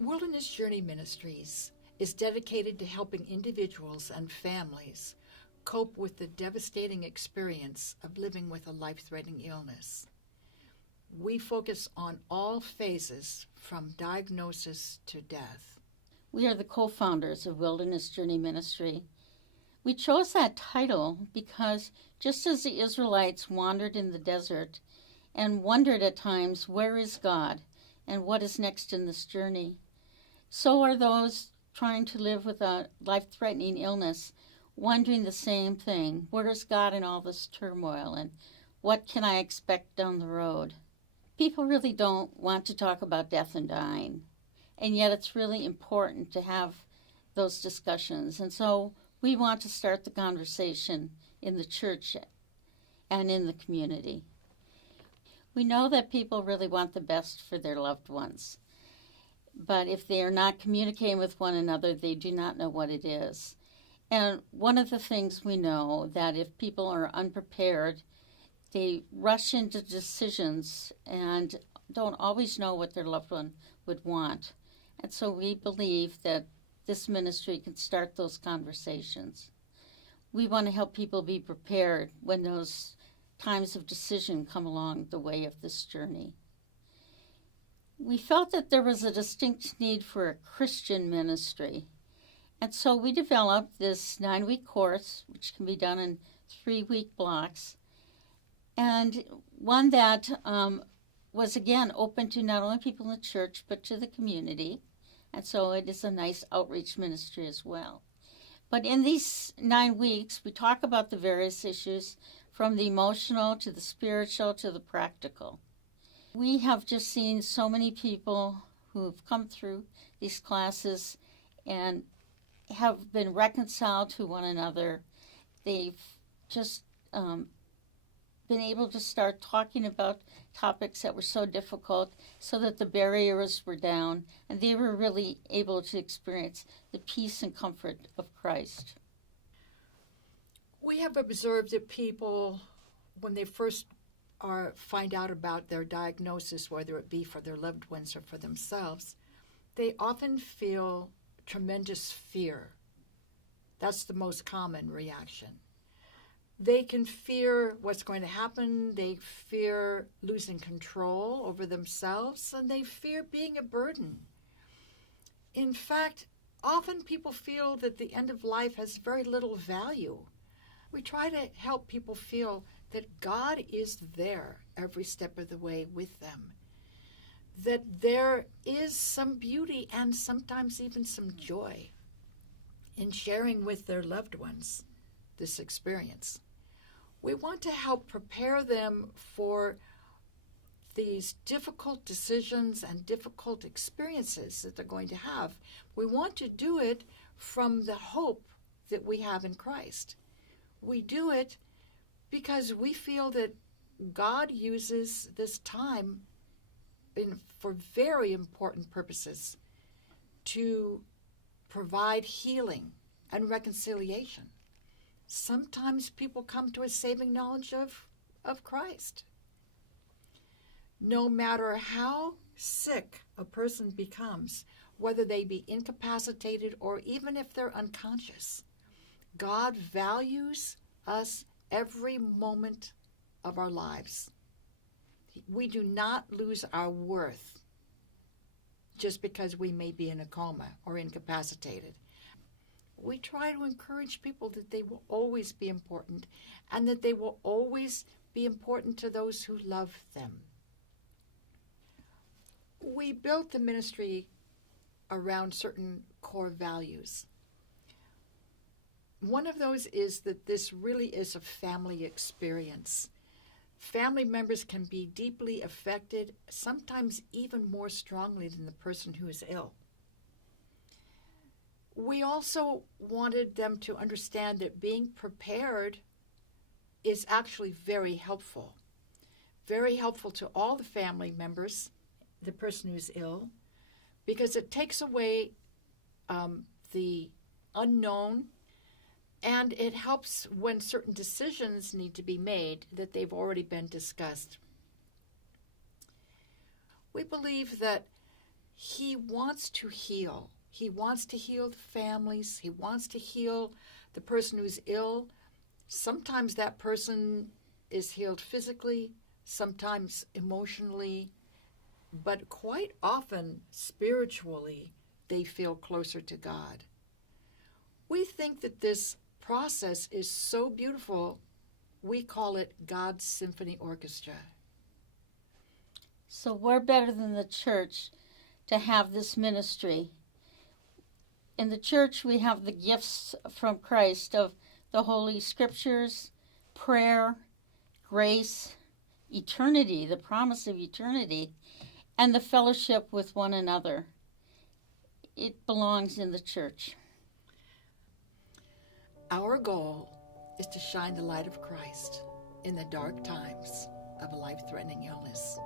Wilderness Journey Ministries is dedicated to helping individuals and families cope with the devastating experience of living with a life-threatening illness. We focus on all phases from diagnosis to death. We are the co-founders of Wilderness Journey Ministry. We chose that title because just as the Israelites wandered in the desert and wondered at times, where is God and what is next in this journey, so are those trying to live with a life-threatening illness wondering the same thing. Where is God in all this turmoil, and what can I expect down the road? People really don't want to talk about death and dying, and yet it's really important to have those discussions. And so we want to start the conversation in the church and in the community. We know that people really want the best for their loved ones, but if they are not communicating with one another, they do not know what it is. And one of the things we know, that if people are unprepared, they rush into decisions and don't always know what their loved one would want. And so we believe that this ministry can start those conversations. We want to help people be prepared when those times of decision come along the way of this journey. We felt that there was a distinct need for a Christian ministry. And so we developed this 9-week course, which can be done in 3-week blocks, and one that was, again, open to not only people in the church, but to the community. And so it is a nice outreach ministry as well. But in these 9 weeks, we talk about the various issues from the emotional to the spiritual to the practical. We have just seen so many people who have come through these classes and have been reconciled to one another. They've just been able to start talking about topics that were so difficult so that the barriers were down, and they were really able to experience the peace and comfort of Christ. We have observed that people, when they first find out about their diagnosis, whether it be for their loved ones or for themselves, they often feel tremendous fear. That's the most common reaction. They can fear what's going to happen. They fear losing control over themselves, and they fear being a burden. In fact, often people feel that the end of life has very little value. We try to help people feel that God is there every step of the way with them, that there is some beauty and sometimes even some joy in sharing with their loved ones this experience. We want to help prepare them for these difficult decisions and difficult experiences that they're going to have. We want to do it from the hope that we have in Christ. We do it because we feel that God uses this time for very important purposes to provide healing and reconciliation. Sometimes people come to a saving knowledge of Christ. No matter how sick a person becomes, whether they be incapacitated or even if they're unconscious, God values us every moment of our lives. We do not lose our worth just because we may be in a coma or incapacitated. We try to encourage people that they will always be important and that they will always be important to those who love them. We built the ministry around certain core values. One of those is that this really is a family experience. Family members can be deeply affected, sometimes even more strongly than the person who is ill. We also wanted them to understand that being prepared is actually very helpful to all the family members, the person who's ill, because it takes away the unknown, and it helps when certain decisions need to be made that they've already been discussed. We believe that He wants to heal. He wants to heal the families. He wants to heal the person who's ill. Sometimes that person is healed physically, sometimes emotionally, but quite often spiritually they feel closer to God. We think that this process is so beautiful, we call it God's Symphony Orchestra. So we're better than the church to have this ministry. In the church, we have the gifts from Christ of the Holy Scriptures, prayer, grace, eternity, the promise of eternity, and the fellowship with one another. It belongs in the church. Our goal is to shine the light of Christ in the dark times of a life-threatening illness.